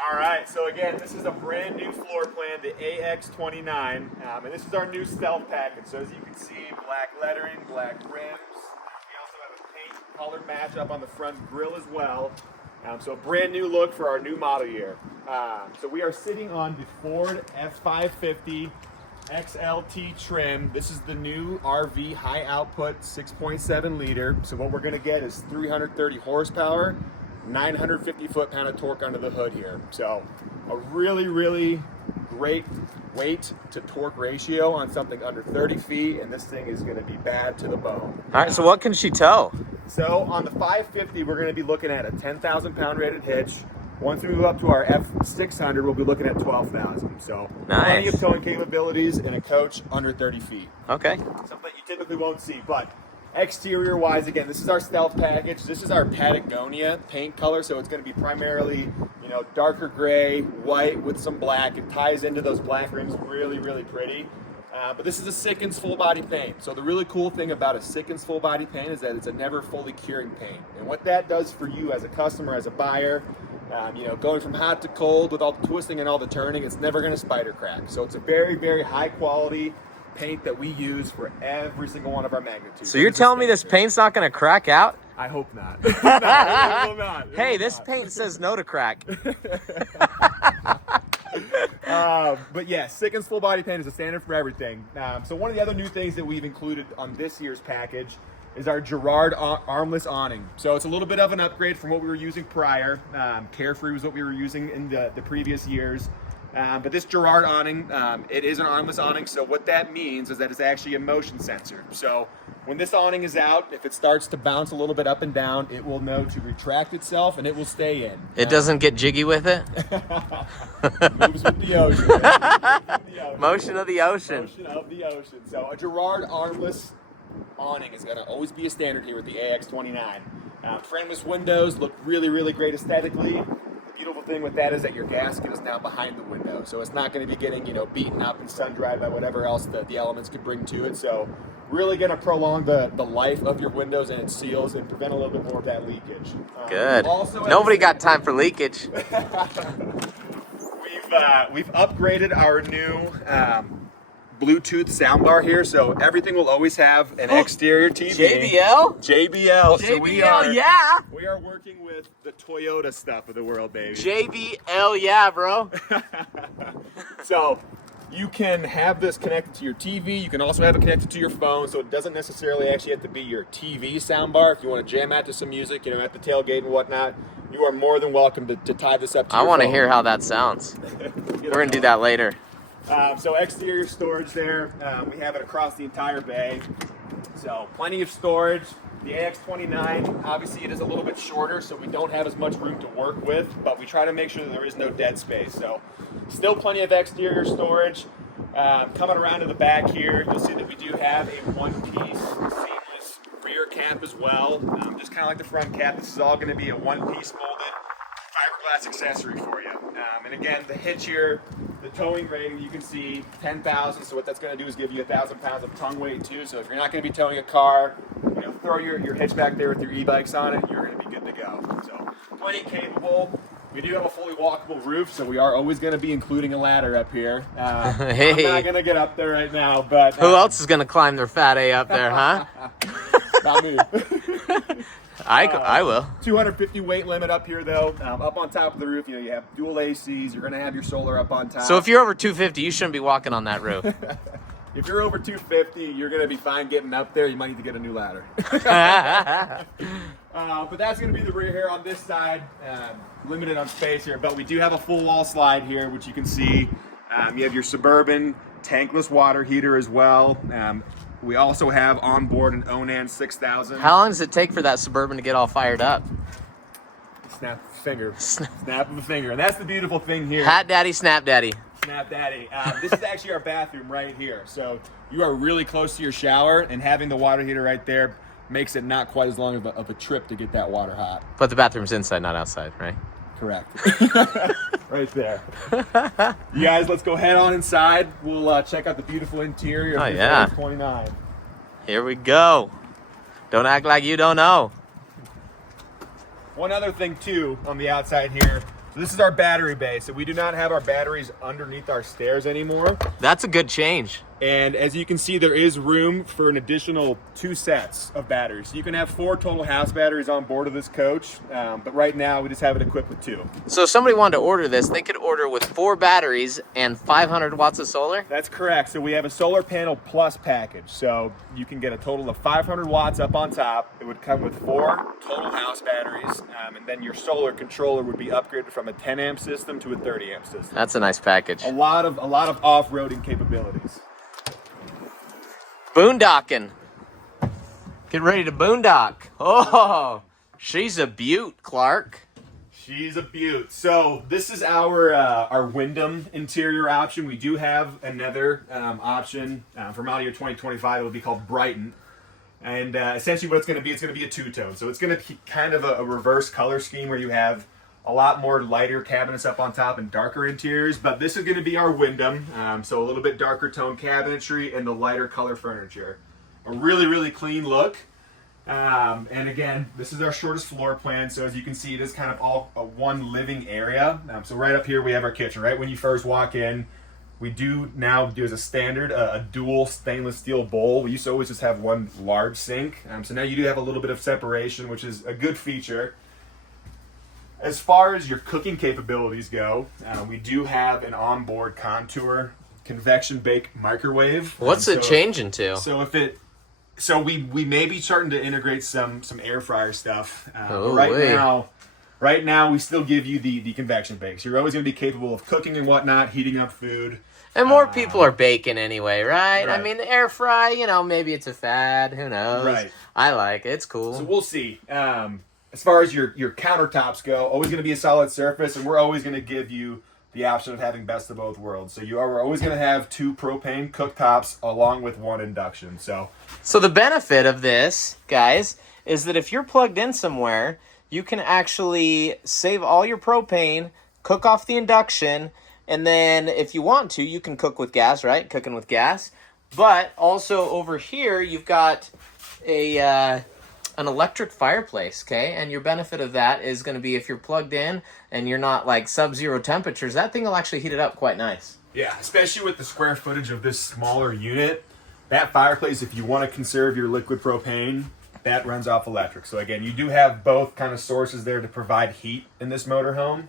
All right, so again, this is a brand new floor plan, the AX29, and this is our new stealth package. So as you can see, black lettering, black rims. We also have a paint color match up on the front grille as well. So a brand new look for our new model year. So we are sitting on the Ford F550 XLT trim. This is the new RV high output 6.7 liter. So what we're gonna get is 330 horsepower, 950 foot-pound of torque under the hood here. So a really, really great weight to torque ratio on something under 30 feet, and this thing is gonna be bad to the bone. All right, so what can she tow? So on the 550, we're gonna be looking at a 10,000 pound rated hitch. Once we move up to our F600, we'll be looking at 12,000. So plenty of towing capabilities in a coach under 30 feet. Okay. Something you typically won't see, but exterior wise, again, this is our stealth package. This is our Patagonia paint color, so it's going to be primarily, darker gray, white with some black. It ties into those black rims really, really pretty. But this is a Sikkens full body paint. So the really cool thing about a Sikkens full body paint is that it's a never fully curing paint. And what that does for you as a customer, as a buyer, going from hot to cold with all the twisting and all the turning, it's never going to spider crack. So it's a very, very high quality paint that we use for every single one of our magnitudes. So you're telling me this paint's not going to crack out? I hope not. No, it will not. Hey, this paint says no to crack. But yeah, Sikkens full body paint is a standard for everything. So one of the other new things that we've included on this year's package is our Girard armless awning. So it's a little bit of an upgrade from what we were using prior. Carefree was what we were using in the previous years. But this Girard awning, it is an armless awning, so what that means is that it's actually a motion sensor. So when this awning is out, if it starts to bounce a little bit up and down, it will know to retract itself and it will stay in. It doesn't get jiggy with it? Moves with the ocean. Motion of the ocean. Motion of the ocean. So a Girard armless awning is going to always be a standard here with the AX29. Frameless windows look really, really great aesthetically. Beautiful thing with that is that your gasket is now behind the window, so it's not going to be getting beaten up and sun dried by whatever else the elements could bring to it. So really going to prolong the life of your windows and its seals and prevent a little bit more of that leakage. Good. Nobody got time for leakage. We've upgraded our new Bluetooth soundbar here, so everything will always have an exterior TV. JBL? JBL. So we are working with the Toyota stuff of the world, baby. JBL, yeah, bro. So you can have this connected to your TV. You can also have it connected to your phone, so it doesn't necessarily actually have to be your TV soundbar. If you want to jam out to some music, at the tailgate and whatnot, you are more than welcome to tie this up to your phone. I want to hear how that sounds. We're going to do that later. So exterior storage there, we have it across the entire bay. So plenty of storage. The AX29, obviously it is a little bit shorter, so we don't have as much room to work with, but we try to make sure that there is no dead space. So still plenty of exterior storage. Coming around to the back here, you'll see that we do have a one-piece seamless rear cap as well. Just kind of like the front cap, this is all going to be a one-piece molded fiberglass accessory for you. And again, the hitch here, the towing rating, you can see 10,000. So what that's going to do is give you 1,000 pounds of tongue weight too. So if you're not going to be towing a car, throw your hitch back there with your e-bikes on it, you're going to be good to go. So plenty capable. We do have a fully walkable roof, so we are always going to be including a ladder up here. Hey. I'm not going to get up there right now, but who else is going to climb their fat A up there, huh? Not me. I will. 250 weight limit up here, though. Up on top of the roof, you have dual ACs. You're going to have your solar up on top. So if you're over 250, you shouldn't be walking on that roof. If you're over 250, you're going to be fine getting up there. You might need to get a new ladder. But that's going to be the rear here on this side. Limited on space here, but we do have a full wall slide here, which you can see. You have your Suburban tankless water heater as well. We also have on board an Onan 6000. How long does it take for that Suburban to get all fired up? Snap of a finger. Snap of a finger. And that's the beautiful thing here. Hat daddy, snap daddy. Snap daddy. This is actually our bathroom right here. So you are really close to your shower, and having the water heater right there makes it not quite as long of a trip to get that water hot. But the bathroom's inside, not outside, right? Correct. Right there. You guys, let's go head on inside. We'll check out the beautiful interior of the AX29. Here we go. Don't act like you don't know. One other thing, too, on the outside here, So this is our battery bay. So we do not have our batteries underneath our stairs anymore. That's a good change. And as you can see, there is room for an additional 2 sets of batteries. So you can have 4 total house batteries on board of this coach, but right now we just have it equipped with 2. So if somebody wanted to order this, they could order with 4 batteries and 500 watts of solar? That's correct. So we have a solar panel plus package. So you can get a total of 500 watts up on top. It would come with 4 total house batteries, and then your solar controller would be upgraded from a 10 amp system to a 30 amp system. That's a nice package. A lot of off-roading capabilities. Boondocking. Get ready to boondock. Oh, she's a beaut, Clark. She's a beaut. So this is our Wyndham interior option. We do have another option for model year 2025. It'll be called Brighton. And essentially what it's going to be a two-tone. So it's going to be kind of a reverse color scheme where you have a lot more lighter cabinets up on top and darker interiors. But this is going to be our Wyndham. So a little bit darker tone cabinetry and the lighter color furniture. A really, really clean look. And again, this is our shortest floor plan. So as you can see, it is kind of all one living area. So right up here, we have our kitchen. Right when you first walk in, we do now do as a standard a dual stainless steel bowl. We used to always just have one large sink. So now you do have a little bit of separation, which is a good feature. As far as your cooking capabilities go, we do have an onboard contour convection bake microwave. What's it changing to? So we may be starting to integrate some air fryer stuff. Oh, Right now we still give you the convection bake. So you're always going to be capable of cooking and whatnot, heating up food. And more people are baking anyway, right? Right. I mean, the air fry, maybe it's a fad. Who knows? Right. I like it. It's cool. So we'll see. As far as your countertops go, always going to be a solid surface, and we're always going to give you the option of having best of both worlds. So we're always going to have 2 propane cooktops along with 1 induction. So the benefit of this, guys, is that if you're plugged in somewhere, you can actually save all your propane, cook off the induction, and then if you want to, you can cook with gas, right? Cooking with gas. But also over here, you've got an electric fireplace, okay? And your benefit of that is going to be if you're plugged in and you're not like sub-zero temperatures, that thing will actually heat it up quite nice. yeah, especially with the square footage of this smaller unit, that fireplace, if you want to conserve your liquid propane, that runs off electric. So again, you do have both kind of sources there to provide heat in this motorhome,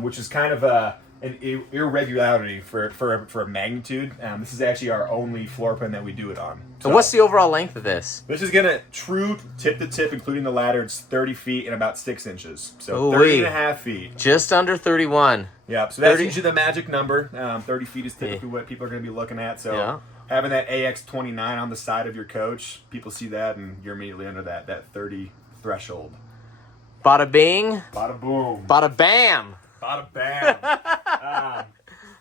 which is kind of an irregularity for a magnitude. This is actually our only floor plan that we do it on. So what's the overall length of this? This is gonna true tip to tip, including the ladder. It's 30 feet and about 6 inches, so Ooh-wee. 30 and a half feet. Just under 31. Yeah, so that's 30. usually the magic number. 30 feet is typically what people are going to be looking at. So Yeah. having that AX29 on the side of your coach, people see that, and you're immediately under that 30 threshold. Bada bing, Bada boom. bada bam. Bada bam.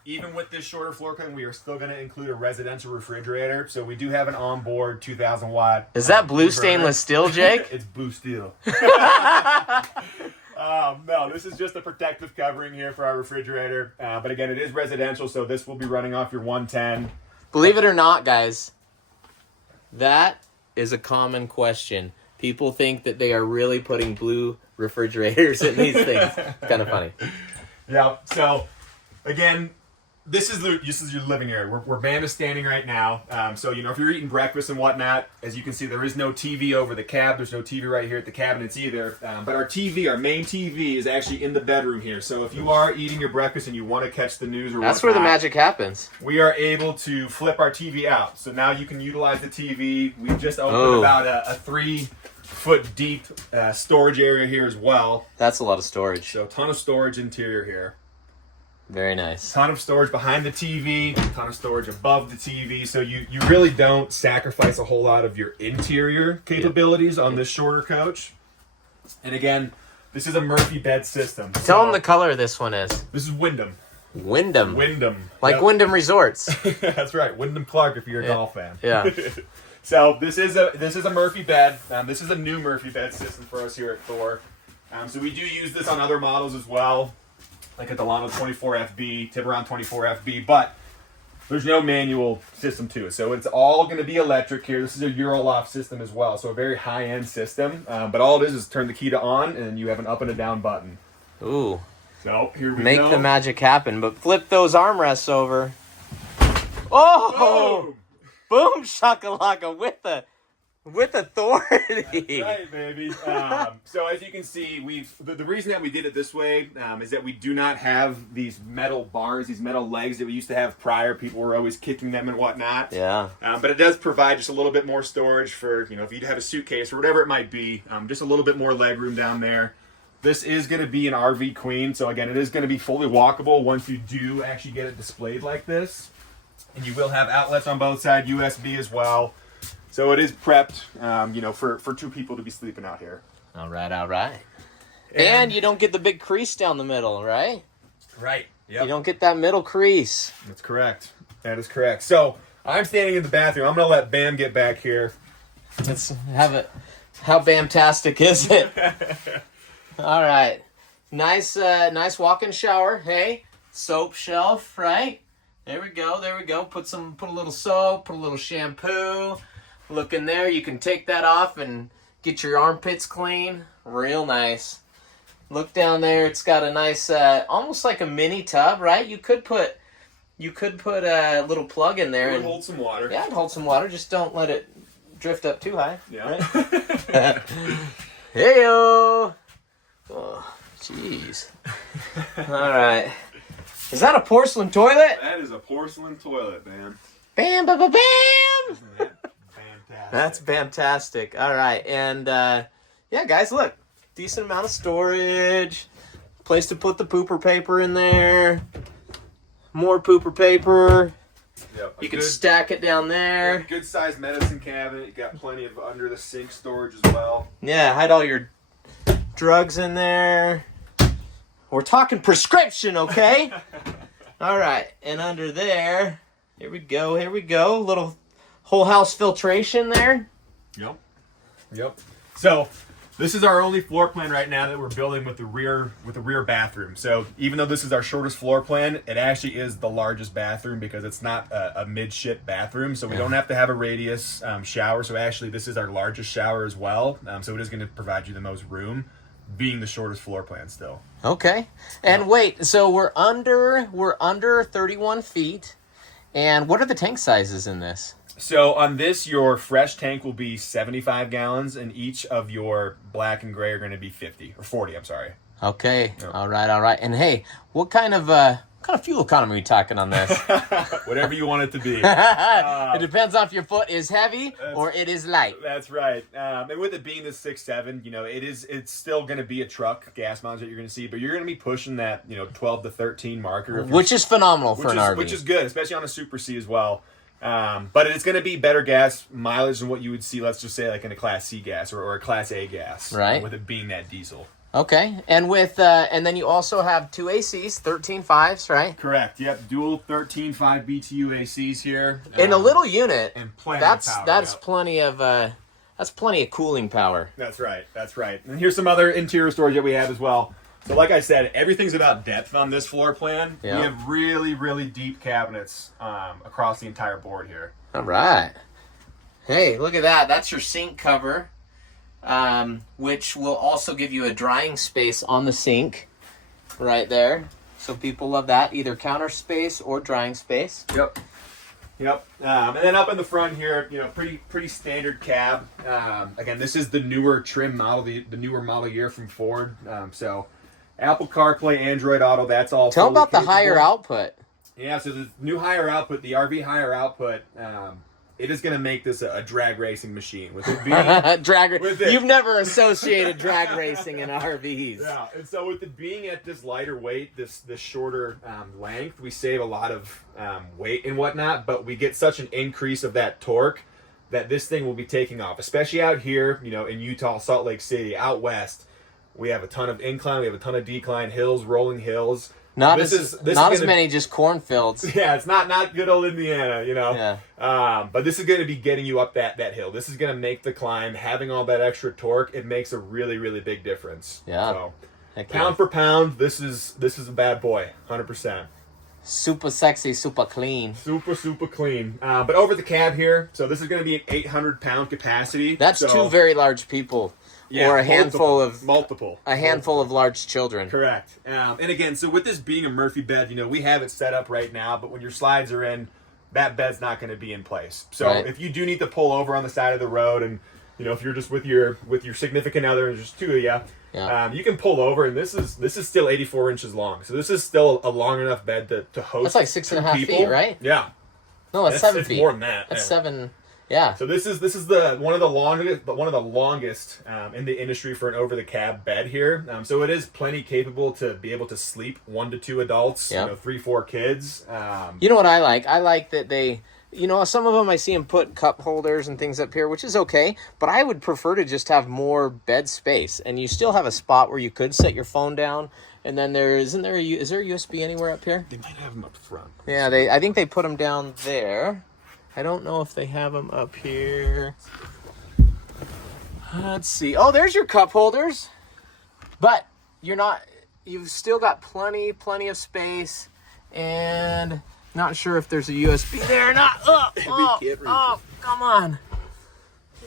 Even with this shorter floor plan, we are still going to include a residential refrigerator. So we do have an onboard 2,000 watt. Is that blue burner. stainless steel, Jake? It's blue steel. No, this is just a protective covering here for our refrigerator. But again, it is residential, so this will be running off your 110. Believe it or not, guys, that is a common question. People think that they are really putting blue refrigerators in these things. Kind of funny. Yeah, so again, this is your living area. We're band standing right now. So, if you're eating breakfast and whatnot, as you can see, there is no TV over the cab. There's no TV right here at the cabinets either. But our main TV, is actually in the bedroom here. So if you are eating your breakfast and you want to catch the news or That's where the magic happens. we are able to flip our TV out. So now you can utilize the TV. We've just opened about a 3-foot deep storage area here as well. That's a lot of storage. So a ton of storage interior here. Very nice. Ton of storage behind the TV, ton of storage above the TV. So you really don't sacrifice a whole lot of your interior capabilities on this shorter coach. And again, this is a Murphy bed system. Tell them the color of this one is. This is Wyndham. Wyndham. Wyndham. Like Yep. Wyndham Resorts. That's right. Wyndham Clark if you're a golf fan. Yeah. So this is a Murphy bed. This is a new Murphy bed system for us here at Thor. So we do use this on other models as well, like at the Lano 24FB, Tiburon 24FB, but there's no manual system to it. So it's all going to be electric here. This is a Euroloft system as well, so a very high-end system. But all it is turn the key to on, and you have an up and a down button. Ooh. So here we Make go. the magic happen, but flip those armrests over. Oh! Boom shakalaka with authority. Right, baby. So as you can see, the reason that we did it this way is that we do not have these metal bars, these metal legs that we used to have prior. People were always kicking them and whatnot. Yeah. But it does provide just a little bit more storage for, if you have a suitcase or whatever it might be, just a little bit more leg room down there. This is going to be an RV Queen, so again, it is going to be fully walkable once you do actually get it displayed like this. And you will have outlets on both sides, USB as well. So it is prepped, for two people to be sleeping out here. All right. And you don't get the big crease down the middle, right? Right. Yep. You don't get that middle crease. That's correct. That is correct. So I'm standing in the bathroom. I'm going to let Bam get back here. Let's have it. How bamtastic is it? All right. Nice walk-in shower. Hey, soap shelf, right? There we go. Put a little soap, put a little shampoo. Look in there. You can take that off and get your armpits clean. Real nice. Look down there. It's got a nice, almost like a mini tub, right? You could put a little plug in there It would and hold some water. Yeah, hold some water. Just don't let it drift up too high. Yeah. Right? Hey-o. Oh, jeez. All right. Is that a porcelain toilet? That is a porcelain toilet, man. Bam, ba, ba, bam! Isn't that fantastic? That's fantastic. All right. And, yeah, guys, look. Decent amount of storage. Place to put the pooper paper in there. More pooper paper. Yep, You can stack it down there. Good sized medicine cabinet. You got plenty of under the sink storage as well. Yeah, hide all your drugs in there. We're talking prescription, okay? All right, and under there, here we go. Little whole house filtration there. Yep. So this is our only floor plan right now that we're building with the rear bathroom. So even though this is our shortest floor plan, it actually is the largest bathroom because it's not a midship bathroom. So we don't have to have a radius shower. So actually this is our largest shower as well. So it is going to provide you the most room, being the shortest floor plan still. Okay. And wait, so we're under 31 feet. And what are the tank sizes in this? So on this, your fresh tank will be 75 gallons, and each of your black and gray are going to be 50 or 40. I'm sorry. Okay. Yep. All right. And hey, what kind of fuel economy are we talking on this? Whatever you want it to be. It depends on if your foot is heavy or it is light. That's right. And with it being the 6.7, it's still going to be a truck gas mileage that you're going to see, but you're going to be pushing that 12 to 13 marker, Which is phenomenal for an RV. Which is good, especially on a Super C as well. But it's going to be better gas mileage than what you would see, let's just say, like in a Class C gas or a Class A gas, right? With it being that diesel. Okay, and and then you also have two ACs, 13.5s, right? Correct. Yep, dual 13.5 BTU ACs here In a little unit. and plenty That's of power. that's plenty of cooling power. That's right. And here's some other interior storage that we have as well. So like I said, everything's about depth on this floor plan. Yeah. We have really, really deep cabinets across the entire board here. All right. Hey, look at that. That's your sink cover, which will also give you a drying space on the sink right there. So people love that, either counter space or drying space. Yep. And then up in the front here, pretty standard cab. Again, this is the newer trim model, the newer model year from Ford. So Apple CarPlay, Android Auto, that's all. Tell fully about the capable. higher output. Yeah, so the new higher output, the RV higher output, it is going to make this a drag racing machine. With it being You've never associated drag racing in RVs. Yeah, and so with it being at this lighter weight, this shorter length, we save a lot of weight and whatnot, but we get such an increase of that torque that this thing will be taking off, especially out here, in Utah, Salt Lake City, out west. We have a ton of incline, we have a ton of decline, hills, rolling hills. Not as many just cornfields. Yeah, it's not good old Indiana, Yeah. But this is going to be getting you up that hill. This is going to make the climb, having all that extra torque, it makes a really, really big difference. Yeah. So, Heck pound yeah. for pound, this is a bad boy, 100%. Super sexy, super clean. Super clean. But over the cab here, so this is going to be an 800-pound capacity. That's two very large people. or a handful of multiple of large children. Correct. And again, so with this being a Murphy bed, we have it set up right now, but when your slides are in, that bed's not going to be in place. So if you do need to pull over on the side of the road, and if you're just with your significant other and just two of you, you can pull over, and this is still 84 inches long. So this is still a long enough bed to host. That's like 6.5 feet, right? Yeah. No, it's 7 feet. More than that. That's 7. Yeah. So this is one of the longest in the industry for an over the cab bed here. So it is plenty capable to be able to sleep 1 to 2 adults, 3-4 kids. You know what I like? I like that they. Some of them I see them put cup holders and things up here, which is okay, but I would prefer to just have more bed space, and you still have a spot where you could set your phone down, and then is there a USB anywhere up here? They might have them up front. Yeah, I think they put them down there. I don't know if they have them up here. Let's see. Oh, there's your cup holders, but you've still got plenty of space, and not sure if there's a USB there or not. Oh, come on.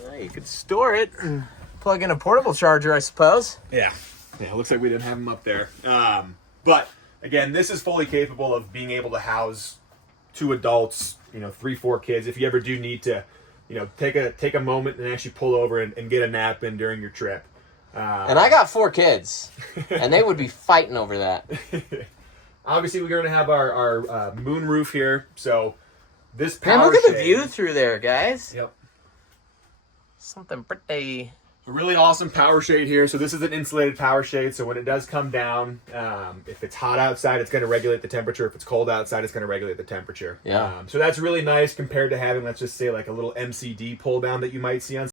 Well, you could store it and plug in a portable charger, I suppose. Yeah, it looks like we didn't have them up there. But again, this is fully capable of being able to house 2 adults, 3-4 kids. If you ever do need to, take a moment and actually pull over and get a nap in during your trip. And I got 4 kids, and they would be fighting over that. Obviously, we're going to have our moon roof here. So this power look at shade, the view through there, guys. Yep. Something pretty. A really awesome power shade here. So this is an insulated power shade. So when it does come down, if it's hot outside, it's going to regulate the temperature. If it's cold outside, it's going to regulate the temperature. Yeah. So that's really nice compared to having, let's just say, like a little MCD pull down that you might see on